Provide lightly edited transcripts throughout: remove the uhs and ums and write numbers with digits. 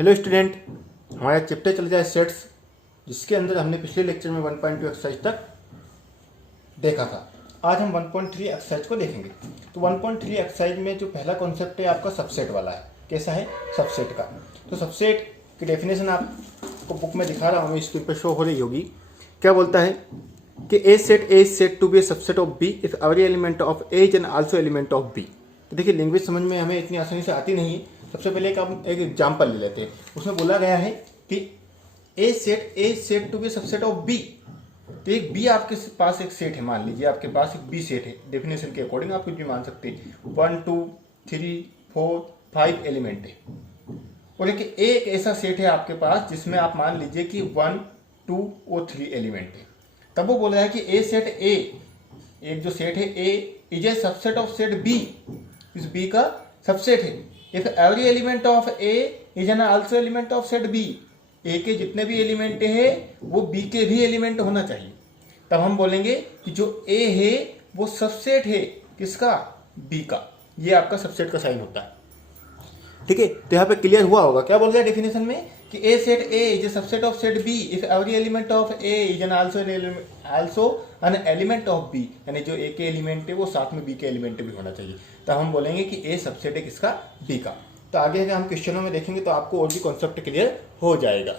Hello student, हमारा chapter चल जाए सेट्स, जिसके अंदर हमने पिछले लेक्चर में 1.2 एक्सरसाइज तक देखा था। आज हम 1.3 एक्सरसाइज को देखेंगे। तो 1.3 एक्सरसाइज में जो पहला कॉन्सेप्ट है आपका सबसेट वाला है। कैसा है? सबसेट का। तो सबसेट की डेफिनेशन आपको बुक में दिखा रहा हूँ, स्क्रीन पर शो हो रही होगी। क्या बोलता है कि a set to be a subset of B if every element of A is an also element of B. तो देखिए, लैंग्वेज समझ में हमें इतनी आसानी से आती नहीं है। सबसे पहले एक एग्जाम्पल ले लेते हैं। उसमें बोला गया है कि a set to be subset of B. तो एक बी आपके पास एक सेट है, मान लीजिए आपके पास एक बी सेट है। डेफिनेशन के अकॉर्डिंग आप कुछ भी मान सकते हैं। 1 2 3 4 5 एलिमेंट है। और एक ऐसा सेट है आपके पास जिसमें आप मान लीजिए कि 1 2 और 3 एलिमेंट है। तब वो बोल रहा है कि ए सेट ए, एक जो सेट है A is a subset of set B, इस बी का सबसेट है। If every element of A is an also element of set B, A के जितने भी एलिमेंट है वो बी के भी एलिमेंट होना चाहिए। तब हम बोलेंगे कि जो ए है वो सबसेट है किसका? बी का। ये आपका सबसेट का साइन होता है। ठीक है, तो यहाँ पे क्लियर हुआ होगा। क्या बोल रहा है डेफिनेशन में कि a set A is a subset of set B if every element of A is an also an element of B, यानी जो ए के एलिमेंट है वो साथ में बी के एलिमेंट भी होना चाहिए। तो हम बोलेंगे कि ए सबसेट है किसका? बी का। तो आगे अगर हम क्वेश्चनों में देखेंगे तो आपको और भी कॉन्सेप्ट क्लियर हो जाएगा।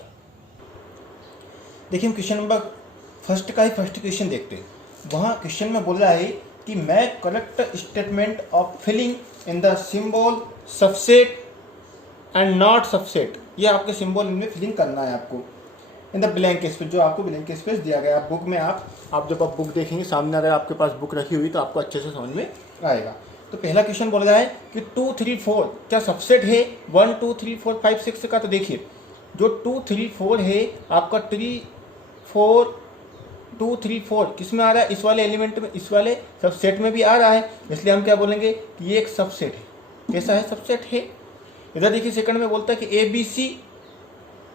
देखिए, हम क्वेश्चन नंबर फर्स्ट क्वेश्चन देखते हैं। वहाँ क्वेश्चन में बोल रहा है कि मैं correct statement of filling in the symbol subset and not subset. ये आपके सिंबल में फिलिंग करना है आपको इन द ब्लैंक स्पेस, जो आपको ब्लैंक स्पेस दिया गया है बुक में। आप जब आप बुक देखेंगे सामने, अगर आपके पास बुक रखी हुई तो आपको अच्छे से समझ में आएगा। तो पहला क्वेश्चन बोल रहा है कि 2 3 4 क्या सबसेट है 1 2 3 4 5 6 का? तो देखिए, जो 2 3 4 है आपका 3 4 2 3 4 किस में आ रहा है? इस वाले एलिमेंट में, इस वाले सबसेट में भी आ रहा है। इसलिए हम क्या बोलेंगे कि ये एक सबसेट है। कैसा है? सबसेट है। इधर देखिए सेकंड में बोलता है कि ए बी सी,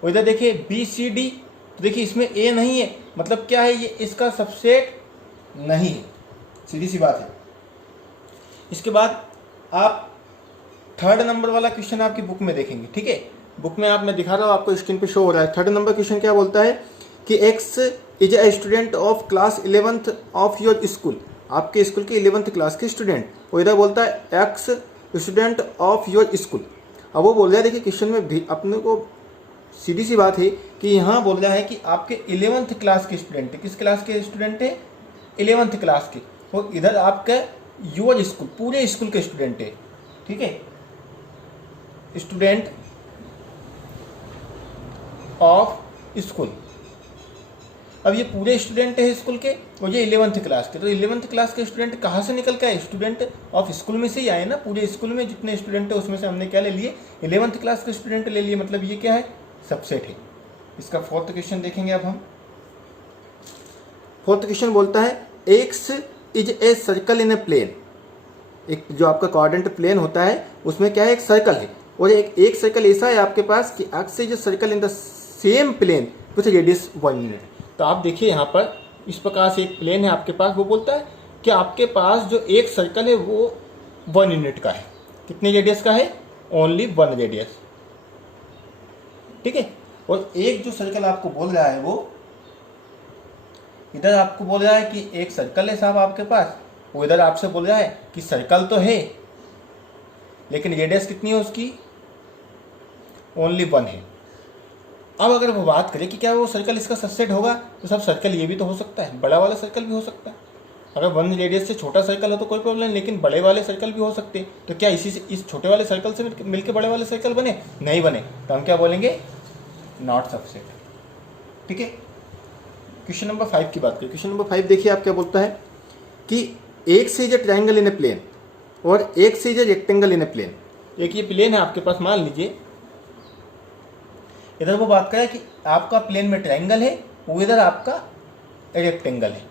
और इधर देखिए बी सी डी। तो देखिए इसमें ए नहीं है, मतलब क्या है? ये इसका सबसेट नहीं है। सीधी सी बात है। इसके बाद आप थर्ड नंबर वाला क्वेश्चन आपकी बुक में देखेंगे। ठीक है, बुक में मैं दिखा रहा हूँ, आपको स्क्रीन पे शो हो रहा है। थर्ड नंबर क्वेश्चन क्या बोलता है कि X is a student of class 11th of your school. आपके स्कूल के 11th क्लास के स्टूडेंट। और इधर बोलता है x student of your school. अब वो बोल रहा है, देखिए क्वेश्चन में भी अपने को सीधी सी बात है कि यहाँ बोल रहा है कि आपके 11th क्लास के स्टूडेंट है। किस क्लास के स्टूडेंट है? 11th क्लास के। और इधर आपका योर स्कूल, पूरे स्कूल के स्टूडेंट है। ठीक है, स्टूडेंट ऑफ स्कूल। अब ये पूरे स्टूडेंट है स्कूल के और ये 11th क्लास के। तो 11th क्लास के स्टूडेंट कहाँ से निकल के आए? स्टूडेंट ऑफ स्कूल में से ही आए ना। पूरे स्कूल में जितने स्टूडेंट है उसमें से हमने क्या ले लिए? 11th क्लास के स्टूडेंट ले लिए। मतलब ये क्या है? सबसेट है। इसका फोर्थ क्वेश्चन देखेंगे अब हम। फोर्थ क्वेश्चन बोलता है X is a circle in a plane. एक जो आपका कोऑर्डिनेट प्लेन होता है उसमें क्या है? एक सर्कल है। और एक सर्कल ऐसा है आपके पास कि X is a circle in the same plane with radius 1 unit. तो आप देखिए यहाँ पर इस प्रकार से एक प्लेन है आपके पास। वो बोलता है कि आपके पास जो एक सर्कल है वो 1 यूनिट का है। कितने रेडियस का है? Only 1 radius. ठीक है, और एक जो सर्कल आपको बोल रहा है वो इधर आपको बोल रहा है कि एक सर्कल है साहब आपके पास। वो इधर आपसे बोल रहा है कि सर्कल तो है लेकिन रेडियस कितनी है उसकी? ओनली 1 है। अब अगर वो बात करें कि क्या वो सर्कल इसका सबसेट होगा, तो सब सर्कल ये भी तो हो सकता है, बड़ा वाला सर्कल भी हो सकता है। अगर 1 रेडियस से छोटा सर्कल हो तो कोई प्रॉब्लम नहीं, लेकिन बड़े वाले सर्कल भी हो सकते हैं। तो क्या इसी से इस छोटे वाले सर्कल से मिलकर बड़े वाले सर्कल बने? नहीं बने। तो हम क्या बोलेंगे? Not subset. ठीक है, क्वेश्चन नंबर 5 की बात करें। क्वेश्चन नंबर 5 देखिए, आप क्या बोलता है कि एक से is a triangle in a plane और एक से is a rectangle in a plane. एक ये प्लेन है आपके पास, मान लीजिए। इधर वो बात करें कि आपका प्लेन में ट्राइंगल है, वो इधर आपका रेक्टेंगल है।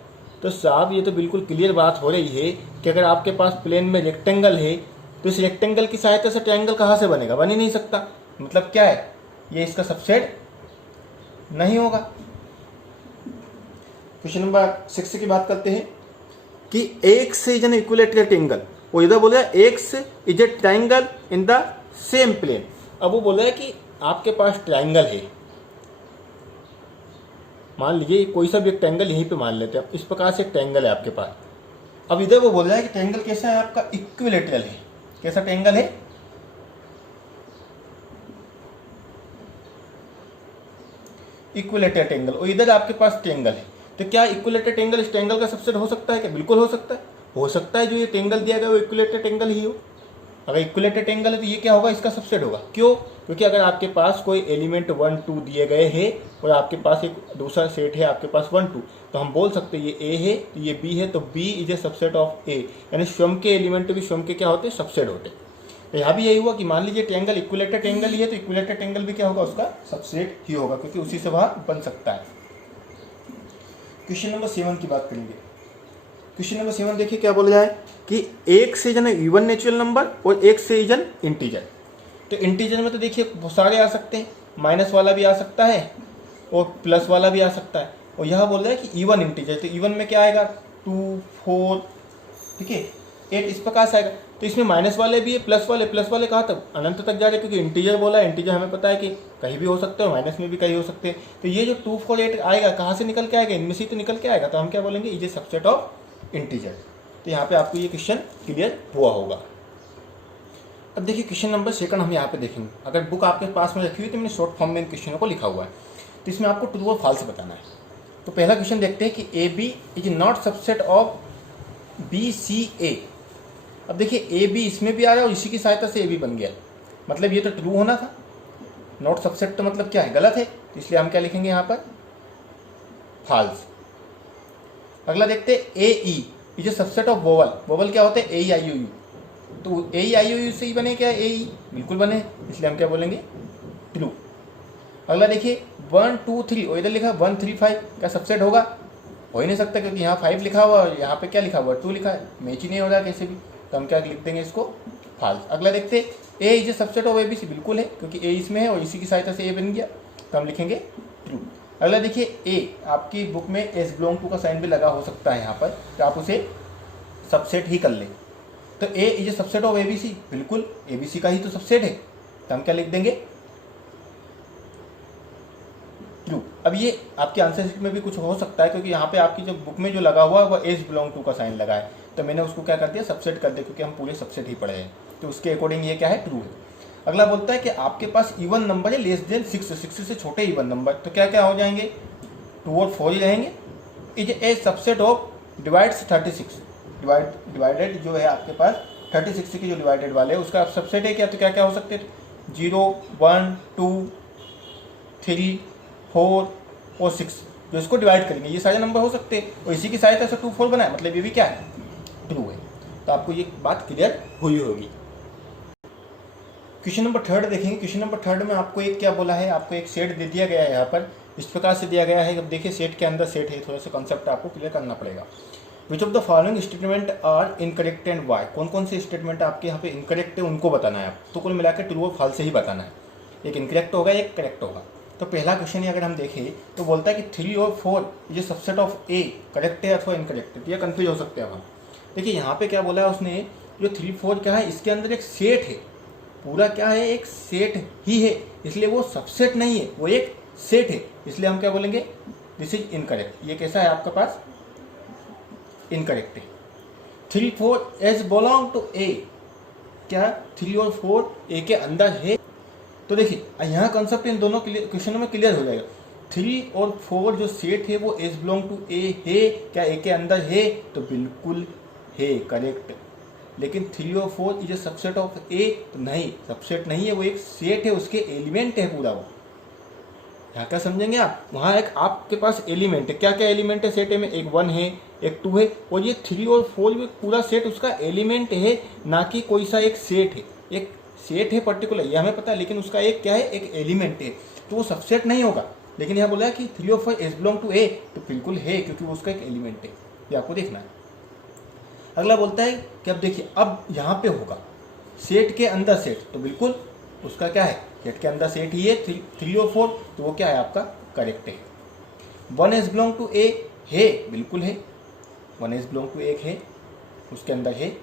तो साहब ये तो बिल्कुल क्लियर बात हो रही है कि अगर आपके पास प्लेन में रेक्टेंगल है तो इस रेक्टेंगल की सहायता से ट्राइंगल कहाँ से बनेगा? बन ही नहीं सकता। मतलब क्या है? ये इसका सबसेट नहीं होगा। क्वेश्चन नंबर 6 की बात करते हैं कि X is an equilateral triangle. वो इधर बोल रहा है X is a triangle in the same plane. अब वो बोल रहा है कि आपके पास ट्रायंगल है, मान लीजिए कोई सा भी एक ट्रायंगल यहीं पे मान लेते हैं, इस प्रकार से एक ट्रायंगल है आपके पास। अब इधर वो बोल रहा है कि ट्रायंगल कैसा है आपका, इक्विलेटरल है। कैसा ट्रायंगल है, इक्विलेटरल ट्रायंगल, और इधर आपके पास ट्रायंगल है। तो क्या इक्विलेटरल ट्रायंगल इस ट्रायंगल का सबसेट हो सकता है क्या? बिल्कुल हो सकता है। हो सकता है जो ये ट्रायंगल दिया गया वो इक्विलेटरल ट्रायंगल ही हो। अगर इक्विलेटरल ट्रायंगल है तो ये क्या होगा, इसका सबसेट होगा। क्यों? क्योंकि अगर आपके पास कोई एलिमेंट 1 2 दिए गए हैं और आपके पास एक दूसरा सेट है आपके पास 1 2, तो हम बोल सकते हैं ये ए है तो ये बी है, तो B is a subset of A, यानी स्वयं के एलिमेंट भी स्वयं के क्या होते हैं, सबसेट होते हैं। तो यहाँ भी यही हुआ कि मान लीजिए ट्रायंगल इक्विलेटरल ट्रायंगल ही है तो इक्विलेटरल ट्रायंगल भी क्या होगा, उसका सबसेट ही होगा, क्योंकि उसी से वह बन सकता है। क्वेश्चन नंबर 7 की बात करेंगे। क्वेश्चन नंबर 7 देखिए क्या बोला जाए कि एक से जन इवन नेचुरल नंबर और एक से जन इंटीजर। तो इंटीजर में तो देखिए बहुत सारे आ सकते हैं, माइनस वाला भी आ सकता है और प्लस वाला भी आ सकता है, और यह बोल रहा है कि इवन इंटीजर। तो इवन में क्या आएगा, 2 4, ठीक है, 8 इस प्रकार से आएगा। तो इसमें माइनस वाले भी है, प्लस वाले कहाँ तक, अनंत तक जा रहे, क्योंकि इंटीजर बोला है। इंटीजर हमें पता है कि कहीं भी हो सकते हैं, माइनस में भी कहीं हो सकते हैं। तो ये जो 2 4 8 आएगा कहाँ से निकल के आएगा, इनमें से तो निकल के आएगा। तो हम क्या बोलेंगे, is a subset of integer. तो यहाँ पे आपको ये क्वेश्चन क्लियर हुआ होगा। अब देखिए क्वेश्चन नंबर 2 हम यहाँ पे देखेंगे। अगर बुक आपके पास में रखी हुई तो मैंने शॉर्ट फॉर्म में इन क्वेश्चनों को लिखा हुआ है, तो इसमें आपको ट्रू और फॉल्स बताना है। तो पहला क्वेश्चन देखते हैं कि A B is not subset of B C A. अब देखिए ए बी इसमें भी आ रहा है और इसी की सहायता से ए बी बन गया, मतलब ये तो ट्रू होना था। नॉट सबसेट तो मतलब क्या है, गलत है, तो इसलिए हम क्या लिखेंगे यहाँ पर, फॉल्स। अगला देखते हैं A E is a subset of vowel. Vowel क्या होते हैं, A E I O you. तो ए ई आई ओ यू से ही बने क्या, ए ई, बिल्कुल बने, इसलिए हम क्या बोलेंगे, ट्रू। अगला देखिए 1 2 3, और इधर लिखा 1 3 5, क्या सबसेट होगा, हो ही नहीं सकता, क्योंकि यहाँ 5 लिखा हुआ और यहाँ पे क्या लिखा हुआ, 2 लिखा है, मैच ही नहीं हो रहा कैसे भी, तो हम क्या लिख देंगे इसको, फॉल्स। अगला देखते A is a subset of A B C, बिल्कुल है, क्योंकि ए इसमें है और इसी की सहायता से ए बन गया, तो हम लिखेंगे ट्रू। अगला देखिए ए, आपकी बुक में एस बिलोंग टू का साइन भी लगा हो सकता है यहाँ पर, तो आप उसे सबसेट ही कर लें। तो A is a subset of A B C, बिल्कुल ए बी सी का ही तो सबसेट है, तो हम क्या लिख देंगे, ट्रू। अब ये आपके आंसर शीट में भी कुछ हो सकता है, क्योंकि यहाँ पे आपकी जो बुक में जो लगा हुआ है वो एस बिलोंग टू का साइन लगा है, तो मैंने उसको क्या कर दिया, सबसेट कर दिया, क्योंकि हम पूरे सबसेट ही पढ़े हैं, तो उसके अकॉर्डिंग ये क्या है, ट्रू है। अगला बोलता है कि आपके पास इवन नंबर है लेस देन 6 से छोटे इवन नंबर, तो क्या क्या हो जाएंगे, 2 और 4 ही रहेंगे। Is a subset of divides 36, divided जो है आपके पास 36 के जो डिवाइडेड वाले है उसका सबसेट है क्या, तो क्या क्या हो सकते हैं, 0 1 2 3 4 और 6, जो इसको डिवाइड करेंगे ये सारे नंबर हो सकते हैं, और इसी की सहायता से 2 4 बना है, मतलब ये भी क्या है, ट्रू है। तो आपको ये बात क्लियर हुई होगी। क्वेश्चन नंबर 3 देखेंगे। क्वेश्चन नंबर 3 में आपको एक क्या बोला है, आपको एक सेट दे दिया गया है, यहाँ पर इस प्रकार से दिया गया है। अब देखिए सेट के अंदर सेट है, थोड़ा सा कॉन्सेप्ट आपको क्लियर करना पड़ेगा। Which of the following statement are incorrect and why, कौन कौन से स्टेटमेंट आपके यहाँ पे इनकरेक्ट है उनको बताना है आप, तो कुल मिलाकर ट्रू और फॉल्स से ही बताना है, एक इनकरेक्ट होगा एक करेक्ट होगा। तो पहला क्वेश्चन अगर हम देखें तो बोलता है कि 3 और 4 ये सबसेट ऑफ ए करेक्ट है अथवा इनकरेक्ट है, तो ये कन्फ्यूज हो सकते हैं हम। देखिए यहाँ पे क्या बोला है उसने, जो 3 4 क्या है, इसके अंदर एक सेट है, पूरा क्या है, एक सेट ही है, इसलिए वो सबसेट नहीं है, वो एक सेट है, इसलिए हम क्या बोलेंगे, दिस इज इनकरेक्ट। ये कैसा है आपके पास, इनकरेक्ट है। 3 4 एज बिलोंग टू ए, क्या 3 और 4 ए के अंदर है, तो देखिए यहाँ कंसेप्ट इन दोनों क्वेश्चनों में क्लियर हो जाएगा। 3 और 4 जो सेट है वो एज बिलोंग टू ए है, क्या ए के अंदर है, तो बिल्कुल है, करेक्ट। लेकिन 3 और 4 इज ए सबसेट ऑफ ए, तो नहीं, सबसेट नहीं है, वो एक सेट है, उसके एलिमेंट है पूरा वो। यहाँ क्या समझेंगे आप, वहाँ एक आपके पास एलिमेंट है, क्या क्या एलिमेंट है सेट में, एक 1 है एक 2 है, और ये 3 और 4 में पूरा सेट उसका एलिमेंट है, ना कि कोई सा एक सेट है। एक सेट है पर्टिकुलर, ये हमें पता है, लेकिन उसका एक क्या है, एक एलिमेंट है, तो वो सबसेट नहीं होगा। लेकिन यहाँ बोला है कि 3 और 4 एज बिलोंग टू ए, तो बिल्कुल है, क्योंकि वो उसका एक एलिमेंट है, ये आपको देखना है। अगला बोलता है कि अब देखिए, अब यहाँ पे होगा सेट के अंदर सेट, तो बिल्कुल उसका क्या है, सेट के अंदर सेट ही है 3 और 4, तो वो क्या है आपका, करेक्ट है। 1 एज बिलोंग टू ए है, बिल्कुल है, 1 एज बिलोंग टू एक है, उसके अंदर है।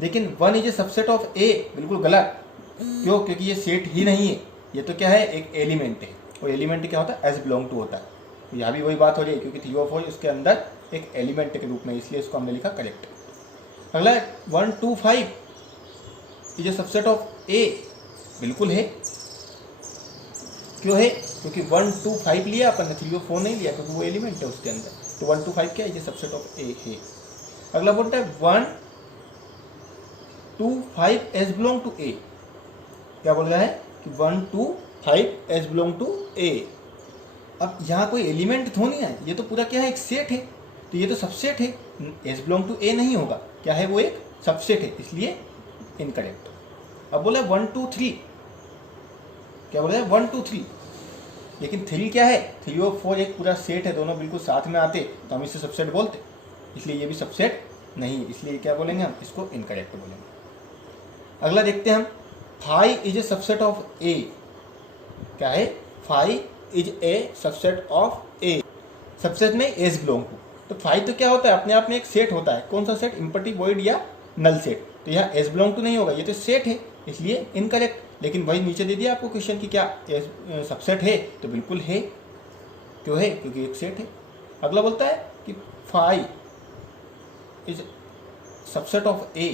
लेकिन 1 इज ए सबसेट ऑफ ए, बिल्कुल गलत, क्यों, क्योंकि ये सेट ही नहीं है, ये तो क्या है, एक एलिमेंट है, और एलिमेंट क्या होता है, एज बिलोंग टू होता है। तो यहाँ भी वही बात हो रही है, क्योंकि 3 और 4 उसके अंदर एक एलिमेंट के रूप में, इसलिए इसको हमने लिखा करेक्ट। अगला 1 2 5 इज ए सबसेट ऑफ ए, बिल्कुल है। क्यों है, क्योंकि 1 2 5 लिया अपन ने, 3 और 4 नहीं लिया, क्योंकि वो एलिमेंट है उसके अंदर। तो 1 2 5 क्या है, ये सबसेट ऑफ ए है। अगला बोलता है 1 2 5 एज बिलोंग टू ए। क्या बोल रहा है कि 1 2 5 एज बिलोंग टू ए। अब यहाँ कोई एलिमेंट तो नहीं है, ये तो पूरा क्या है, एक सेट है, तो ये तो सबसेट है, एज बिलोंग टू ए नहीं होगा, क्या है वो एक सबसेट है, इसलिए इनकरेक्ट। अब बोला 1 2 3, क्या बोला है 1 2 3, लेकिन 3 क्या है, 3 और 4 एक पूरा सेट है, दोनों बिल्कुल साथ में आते तो हम इसे सबसेट बोलते, इसलिए ये भी सबसेट नहीं है, इसलिए क्या बोलेंगे हम, इसको इनकरेक्ट बोलेंगे। अगला देखते हैं हम, 5 इज ए सबसेट ऑफ ए। क्या है, 5 is a subset of A, subset में एज बिलोंग टू। तो 5 तो क्या होता है, अपने आप में एक सेट होता है, कौन सा सेट, इम्पटी वॉइड या नल सेट। तो यहाँ एज बिलोंग टू नहीं होगा, ये तो सेट है, इसलिए इनकरेक्ट। लेकिन वही नीचे दे दिया आपको क्वेश्चन की क्या एज सबसेट है, तो बिल्कुल है। क्यों है, क्योंकि एक सेट है। अगला बोलता है कि 5 इज सबसेट ऑफ ए।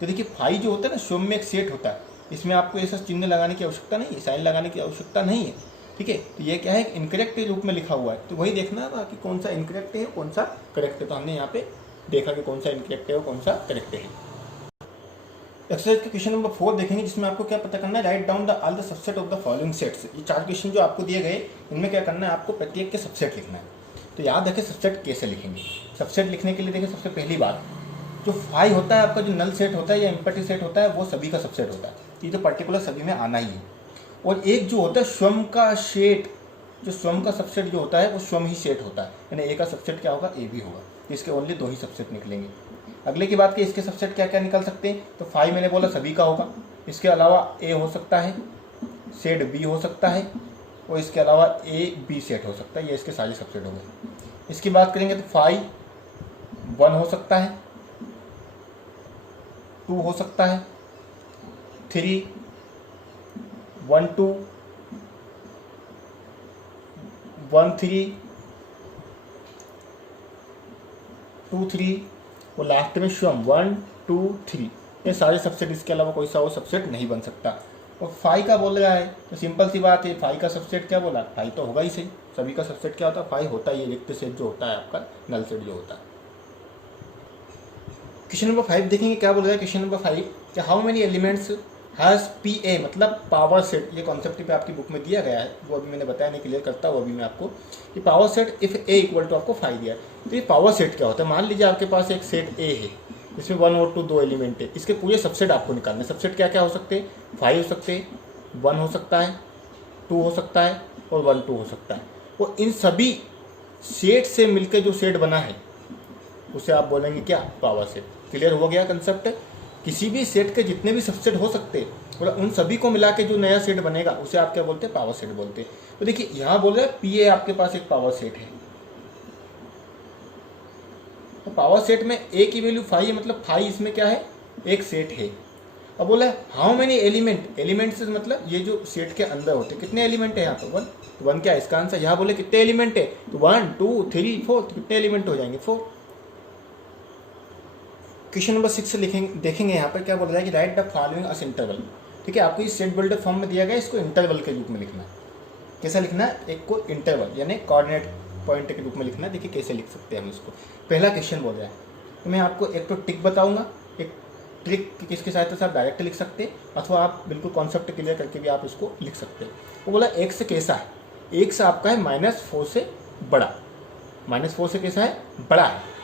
तो देखिए 5 जो होता है ना, स्वयं में एक सेट होता है, इसमें आपको ऐसा चिन्ह लगाने की आवश्यकता नहीं है, साइन लगाने की आवश्यकता नहीं है, ठीक है। तो ये क्या है, इनकरेक्ट के रूप में लिखा हुआ है, तो वही देखना है कि कौन सा इनकरेक्ट है कौन सा करेक्ट है। तो हमने यहाँ पे देखा कि कौन सा इनकरेक्ट है और कौन सा करेक्ट है। एक्सरसाइज के क्वेश्चन नंबर 4 देखेंगे, जिसमें आपको क्या पता करना है, write down the all the subset of the following sets. ये 4 क्वेश्चन जो आपको दिए गए, इनमें क्या करना है, आपको प्रत्येक के सबसेट लिखना है। तो याद रखें सबसेट कैसे लिखेंगे। सबसेट लिखने के लिए देखिए, सबसे पहली बात, जो 5 होता है आपका, जो नल सेट होता है या इम्पटी सेट होता है, वो सभी का सबसेट होता है, ये तो पर्टिकुलर सभी में आना ही है। और एक जो होता है स्वयं का सेट, जो स्वयं का सबसेट जो होता है वो स्वयं ही सेट होता है, यानी ए का सबसेट क्या होगा, ए भी होगा। तो इसके ओनली 2 ही सबसेट निकलेंगे। अगले की बात की, इसके सबसेट क्या क्या निकल सकते हैं, तो 5 मैंने बोला सभी का होगा, इसके अलावा ए हो सकता है, सेट बी हो सकता है, और इसके अलावा ए बी सेट हो सकता है, ये इसके सारे सबसेट हो गए। इसकी बात करेंगे तो 5 1 हो सकता है, 2 हो सकता है, 3 1 2 1 3 2 3, और लास्ट में स्वयं 1 2 3, ये सारे सबसेट, इसके अलावा कोई सा वो सबसेट नहीं बन सकता। और 5 का बोल रहा है, तो सिंपल सी बात है, 5 का सबसेट क्या बोला, 5 तो होगा ही सही, सभी का सबसेट क्या होता है, 5 होता ही है, रिक्त सेट जो होता है आपका, नल सेट जो होता है। क्वेश्चन नंबर 5 देखेंगे, क्या बोल रहा है क्वेश्चन नंबर 5, कि how many elements has P A, मतलब पावर सेट। ये कॉन्सेप्ट पे आपकी बुक में दिया गया है, वो अभी मैंने बताया, नहीं क्लियर करता वो अभी मैं आपको, कि power set if A equal to आपको 5 दिया है। तो ये पावर सेट क्या होता है, मान लीजिए आपके पास एक सेट ए है, इसमें 1 और 2 2 एलिमेंट है, इसके पूरे सबसेट आपको निकालने। सबसेट क्या क्या हो सकते हैं, 5 हो सकते हैं, 1 हो सकता है, 2 हो सकता है, और 1 2 हो सकता है। और इन सभी सेट से मिलकर जो सेट बना है उसे आप बोलेंगे क्या, पावर सेट। क्लियर हो गया कंसेप्ट। किसी भी सेट के जितने भी सबसेट हो सकते हैं, और उन सभी को मिला के जो नया सेट बनेगा उसे आप क्या बोलते हैं, पावर सेट बोलते हैं। तो देखिए यहाँ बोल रहे हैं पी ए आपके पास एक पावर सेट है, तो पावर सेट में ए की वैल्यू 5 है, मतलब 5 इसमें क्या है, एक सेट है। अब बोला हाउ मेनी एलिमेंट, एलिमेंट से मतलब ये जो सेट के अंदर होते हैं, कितने एलिमेंट है यहाँ पर 1, तो 1 क्या है इसका आंसर। यहाँ बोले कितने एलिमेंट है, तो 1 2 3 4, तो कितने एलिमेंट हो जाएंगे 4। क्वेश्चन नंबर 6 से लिखेंगे, देखेंगे यहाँ पर क्या बोल रहा है कि right the following us interval. ठीक है, आपको इस सेट बिल्डर फॉर्म में दिया गया, इसको इंटरवल के रूप में लिखना है। कैसा लिखना है, एक को इंटरवल यानी कोऑर्डिनेट पॉइंट के रूप में लिखना है। देखिए कैसे लिख सकते हैं हम इसको। पहला क्वेश्चन बोल रहा है, तो मैं आपको एक तो टिक बताऊंगा, एक ट्रिक किसकी सहायता से आप डायरेक्ट लिख सकते हैं, अथवा आप बिल्कुल कॉन्सेप्ट क्लियर करके भी आप इसको लिख सकते हैं। वो बोला एक्स कैसा है, एक्स आपका है -4 से बड़ा, -4 से कैसा है, बड़ा है।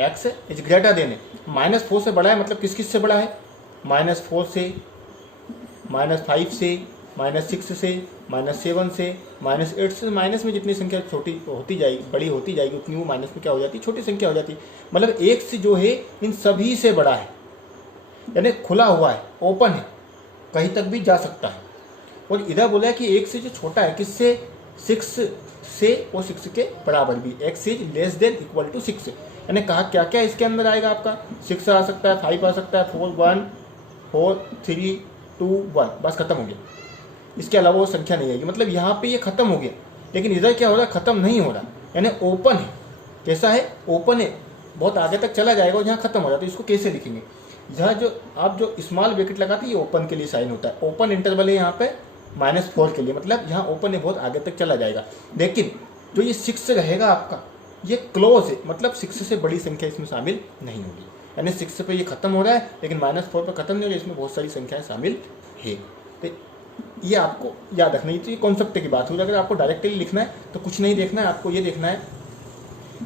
एक्स इज ग्रेटर देन, -4 से बड़ा है, मतलब किस किस से बड़ा है, -4 से, -5 से, -6 से, -7 से, -8 से। माइनस में जितनी संख्या छोटी होती जाएगी, बड़ी होती जाएगी, उतनी वो माइनस में क्या हो जाती है, छोटी संख्या हो जाती है। मतलब एक से जो है इन सभी से बड़ा है, यानी खुला हुआ है, ओपन है, कहीं तक भी जा सकता है। और इधर बोला है कि एक से जो छोटा है, किससे, 6 से, और 6 के बराबर भी, X is less than equal to 6। यानी कहा क्या क्या इसके अंदर आएगा आपका, 6 आ सकता है, 5 आ सकता है, 4 1 4 3 2 1, बस खत्म हो गया। इसके अलावा वो संख्या नहीं आएगी। मतलब यहाँ पे ये खत्म हो गया, लेकिन इधर क्या हो रहा है, खत्म नहीं हो रहा, यानी ओपन है। कैसा है, ओपन है, बहुत आगे तक चला जाएगा और यहाँ खत्म हो रहा है। तो इसको कैसे लिखेंगे, यहाँ जो आप जो स्मॉल ब्रैकेट लगाते हैं ये ओपन के लिए साइन होता है, ओपन इंटरवल है यहाँ पे -4 के लिए, मतलब यहाँ ओपन है, बहुत आगे तक चला जाएगा। लेकिन जो ये 6 रहेगा आपका, ये क्लोज है, मतलब 6 से बड़ी संख्या इसमें शामिल नहीं होगी। यानी 6 पे ये खत्म हो रहा है, लेकिन -4 पे खत्म नहीं हो रहा है, इसमें बहुत सारी संख्याएं शामिल है। तो ये आपको याद रखना, ये कॉन्सेप्ट की बात हुई। अगर आपको डायरेक्टली लिखना है तो कुछ नहीं देखना है, आपको ये देखना है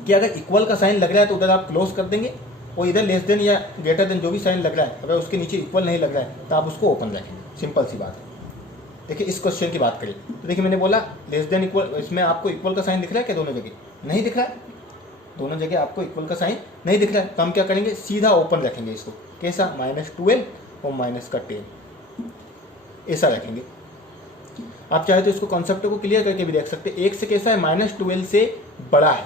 कि अगर इक्वल का साइन लग रहा है तो उधर आप क्लोज कर देंगे, और इधर लेस देन या ग्रेटर देन जो भी साइन लग रहा है, अगर उसके नीचे इक्वल नहीं लग रहा है तो आप उसको ओपन रखेंगे। सिंपल सी बात है। देखिए इस क्वेश्चन की बात करें तो देखिए मैंने बोला लेस देन इक्वल, इसमें आपको इक्वल का साइन दिख रहा है क्या, दोनों जगह नहीं दिख रहा है, दोनों जगह आपको इक्वल का साइन नहीं दिख रहा है। तो हम क्या करेंगे, सीधा ओपन रखेंगे इसको। कैसा, -12 और -10 ऐसा रखेंगे। आप चाहे तो इसको कॉन्सेप्ट को क्लियर करके भी देख सकते हैं। एक से कैसा है, -12 से बड़ा है,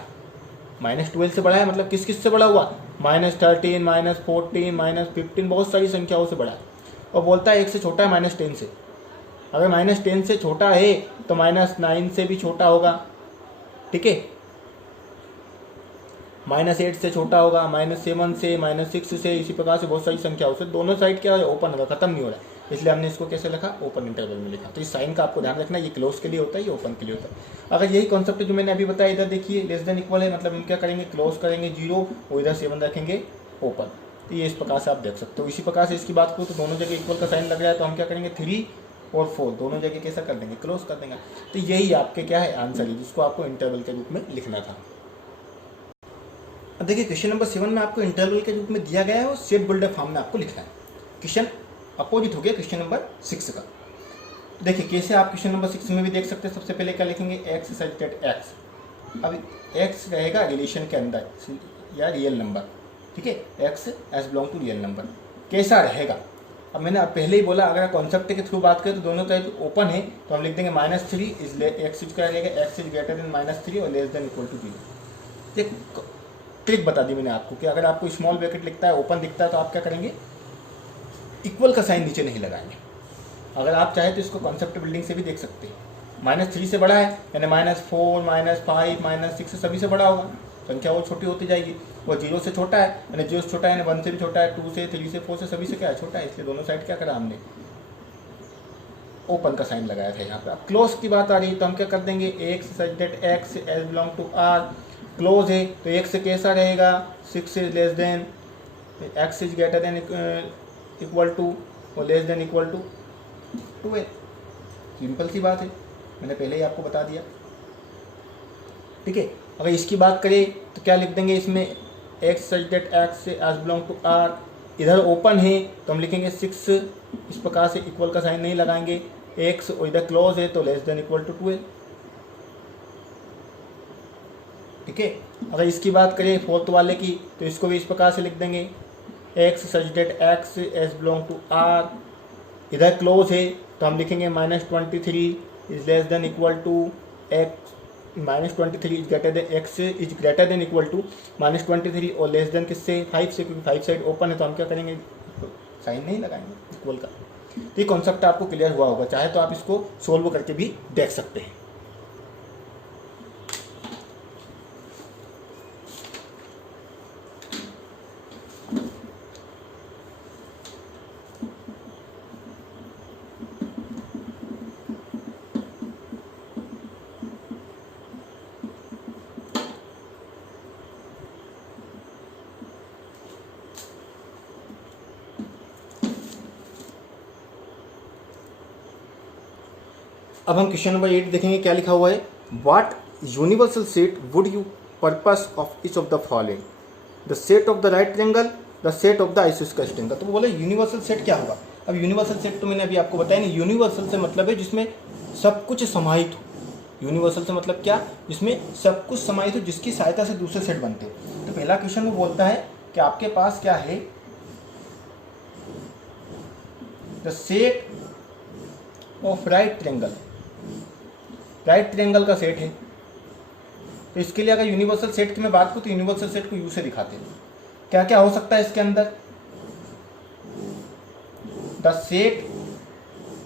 -12 से बड़ा है, मतलब किस किस से बड़ा हुआ, -13, -14, -15, बहुत सारी संख्याओं से बड़ा है। और बोलता है एक से छोटा है -10 से। अगर -10 से छोटा है तो -9 से भी छोटा होगा, ठीक है, -8 से छोटा होगा, -7 से, -6 से, इसी प्रकार से बहुत सारी संख्याओं से। दोनों साइड क्या है, ओपन होगा, खत्म नहीं हो रहा है, इसलिए हमने इसको कैसे लिखा, ओपन इंटरवल में लिखा। तो इस साइन का आपको ध्यान रखना, ये क्लोज के लिए होता है, ये ओपन के लिए होता है। अगर यही कॉन्सेप्ट जो मैंने अभी बताया, इधर देखिए लेस देन इक्वल है, मतलब हम क्या करेंगे, क्लोज करेंगे 0 और इधर 7 रखेंगे ओपन। तो ये इस प्रकार से आप देख सकते हो। इसी प्रकार से इसकी बात करूँ तो दोनों जगह इक्वल का साइन लग रहा है, तो हम क्या करेंगे, 3 और 4 दोनों जगह कैसा कर देंगे, क्लोज कर देंगे। तो यही आपके क्या है, आंसर है, जिसको आपको इंटरवल के रूप में लिखना था। अब देखिए क्वेश्चन नंबर 7 में आपको इंटरवल के रूप में दिया गया है और सेट बिल्डर फॉर्म में आपको लिखना है। क्वेश्चन अपोजिट हो गया क्वेश्चन नंबर 6 का। देखिए कैसे आप क्वेश्चन नंबर 6 में भी देख सकते हैं। सबसे पहले क्या लिखेंगे, एक्स सच दैट एक्स। अब एक्स रहेगा रिलेशन के अंदर या रियल नंबर, ठीक है, X as belong to real number, कैसा रहेगा। अब मैंने पहले ही बोला, अगर कॉन्सेप्ट के थ्रू बात करें तो दोनों तरफ ओपन है, तो हम लिख देंगे -3 इज एक्स क्या रहेगा, एक्स इज ग्रेटर देन -3 और लेस देन इक्वल टू 0। एक ट्रिक बता दी मैंने आपको कि अगर आपको स्मॉल ब्रैकेट लिखता है, ओपन दिखता है, तो आप क्या करेंगे, इक्वल का साइन नीचे नहीं लगाएंगे। अगर आप चाहे तो इसको कॉन्सेप्ट बिल्डिंग से भी देख सकते हैं। -3 से बड़ा है यानी -4, -5, -6 सभी से बड़ा होगा, संख्या वो छोटी होती जाएगी। और 0 से छोटा है यानी 0 से छोटा है, यानी 1 से भी छोटा है, 2 से, 3 से, 4 से, सभी से क्या है, छोटा है। इसलिए दोनों साइड क्या करा हमने, ओपन का साइन लगाया था यहाँ पे। अब क्लोज की बात आ रही है तो हम क्या कर देंगे, X such that X as belong to R, close है तो एक्स कैसा रहेगा, 6 is less than, X is greater than equal to और लेस देन इक्वल टू 2 है। सिंपल सी बात है, मैंने पहले ही आपको बता दिया, ठीक है। अगर इसकी बात करें तो क्या लिख देंगे इसमें, X such that X as belong to R, इधर ओपन है तो हम लिखेंगे 6, इस प्रकार से इक्वल का साइन नहीं लगाएंगे, एक्स और इधर क्लोज है तो लेस देन इक्वल टू 2 है, ठीक है। अगर इसकी बात करें फोर्थ वाले की तो इसको भी इस प्रकार से लिख देंगे, X such that X as belong to R, इधर क्लोज है तो हम लिखेंगे -23 is less than equal to X, -23 is greater than X is greater than equal to -23 और लेस देन किससे, 5 से, क्योंकि 5 साइड ओपन है तो हम क्या करेंगे, साइन नहीं लगाएंगे इक्वल का। तो ये कॉन्सेप्ट आपको क्लियर हुआ होगा, चाहे तो आप इसको सोल्व करके भी देख सकते हैं। अब हम क्वेश्चन नंबर 8 देखेंगे, क्या लिखा हुआ है, what universal set would you purpose of each of the following, the set of the right triangle, the set of the आइसोस्केलेटन ट्रायंगल। तो बोले यूनिवर्सल सेट क्या होगा। अब यूनिवर्सल सेट तो मैंने अभी आपको बताया नहीं, यूनिवर्सल से मतलब है जिसमें सब कुछ समाहित हो। यूनिवर्सल से मतलब क्या, जिसमें सब कुछ समाहित हो, जिसकी सहायता से दूसरे सेट बनते हैं। तो पहला क्वेश्चन वो बोलता है कि आपके पास क्या है, the set of right triangle, right triangle का सेट है। तो इसके लिए अगर यूनिवर्सल सेट की मैं बात करूँ तो यूनिवर्सल सेट को यू से दिखाते हैं। क्या क्या हो सकता है इसके अंदर, द सेट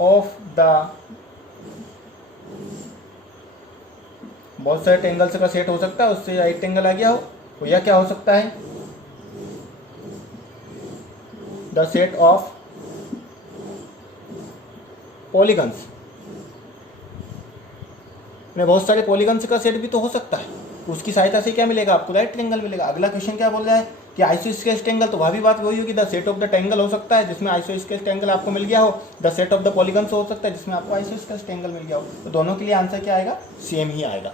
ऑफ द बहुत सारे ट्रायंगल्स का सेट हो सकता है, उससे राइट ट्रायंगल आ गया हो, तो यह क्या हो सकता है, द सेट ऑफ पॉलीगन्स। बहुत सारे पॉलीगन्स का सेट भी तो हो सकता है, तो उसकी सहायता से क्या मिलेगा आपको, राइट ट्रायंगल मिलेगा। अगला क्वेश्चन क्या बोल रहा है कि आइसोस्केलेस ट्रायंगल, तो वह भी बात वही होगी, the set of the triangle हो सकता है जिसमें आइसोस्केलेस ट्रायंगल आपको मिल गया हो, the set of the polygons हो सकता है जिसमें आपको आइसोस्केलेस ट्रायंगल मिल गया हो। तो दोनों के लिए आंसर क्या आएगा, सेम ही आएगा।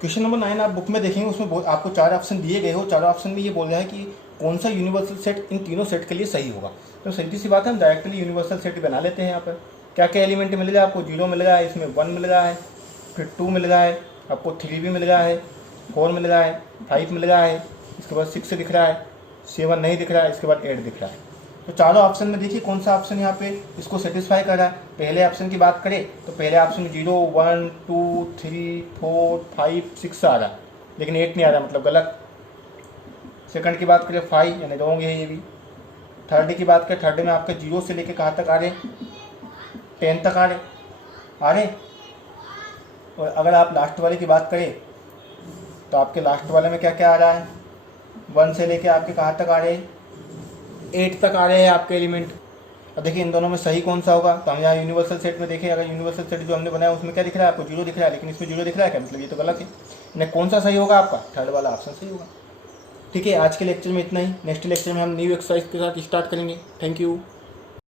क्वेश्चन नंबर 9 आप बुक में देखेंगे, उसमें आपको 4 ऑप्शन दिए गए हो, चारों ऑप्शन में ये बोल रहा है कि कौन सा यूनिवर्सल सेट इन तीनों सेट के लिए सही होगा। तो सीधी सी बात है, हम डायरेक्टली यूनिवर्सल सेट बना लेते हैं। यहाँ पर क्या क्या एलिमेंट मिल रहा है आपको, 0 मिल रहा है, इसमें 1 मिल रहा है, फिर 2 मिल रहा है, आपको 3 भी मिल रहा है, 4 मिल रहा है, 5 मिल रहा है, इसके बाद 6 दिख रहा है, 7 नहीं दिख रहा है, इसके बाद 8 दिख रहा है। तो चारों ऑप्शन में देखिए कौन सा ऑप्शन यहाँ पे इसको सेटिस्फाई कर रहा है। पहले ऑप्शन की बात करें तो पहले ऑप्शन में 0 1 2 3 4 5 6 आ रहा है, लेकिन 8 नहीं आ रहा, मतलब गलत। सेकंड की बात करें 5, यानी रॉन्ग है ये भी। थर्ड की बात करें, थर्ड में आपके 0 से लेके कहाँ तक आ रहे, 10 तक आ रहे। और अगर आप लास्ट वाले की बात करें तो आपके लास्ट वाले में क्या क्या आ रहा है, 1 से लेके आपके कहाँ तक आ रहे हैं, 8 तक आ रहे हैं आपके एलिमेंट। अब देखिए इन दोनों में सही कौन सा होगा, तो हम यहाँ यूनिवर्सल सेट में देखें, अगर यूनिवर्सल सेट जो हमने बनाया उसमें क्या दिख रहा है आपको, 0 दिख रहा है, लेकिन इसमें 0 दिख रहा है क्या, मतलब ये तो गलत है। इन्हें कौन सा सही होगा आपका, थर्ड वाला ऑप्शन सही होगा। ठीक है, आज के लेक्चर में इतना ही। नेक्स्ट लेक्चर में हम न्यू एक्सरसाइज के साथ स्टार्ट करेंगे। Thank you.